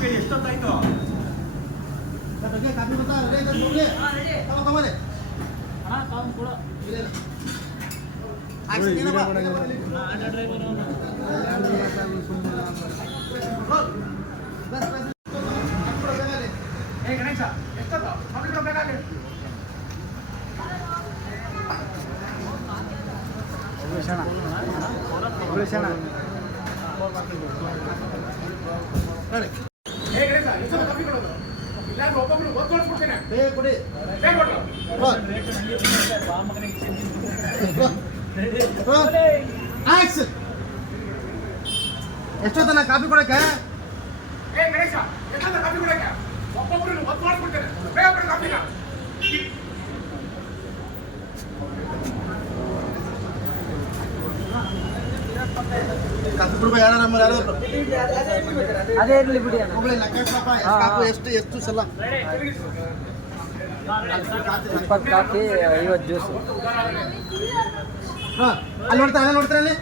Coffee ಎಷ್ಟೊತ್ತಾಯ್ತು? Coffee ಗೊತ್ತಾ? ತಗೊಳ್ಳಿ ಗಣೇಶ ಎಷ್ಟೊತ್ತು ಕಾಫಿ ಕೊಡಬೇಕಾಗಿ ಎಷ್ಟೊತ್ತನ ಕಾಫಿ ಕೊಡಕ್ಕೆ? ಗಣೇಶ ಎಷ್ಟೊತ್ತ ಕಾಫಿ ಕೊಡಕ್ಕೆ? ಒಬ್ಬೊಬ್ರು ಒತ್ತು ಮಾಡಿಸ್ಬಿಡ್ತೇನೆ. ಬೇಗ ಕೊಡಿ ಕಾಫಿನ. ಕಾಫಿ ಕೊಡ್ಬ ಯಾರು ನಮ್ಮ ಯಾರು ಅದೇ ಇರಲಿ ಬಿಡಿ. ಎಷ್ಟು ಸಲ 20 ಕಾಫಿ 50 ಜ್ಯೂಸು. ಅಲ್ಲಿ ನೋಡ್ತಾರೆ ಅಲ್ಲಿ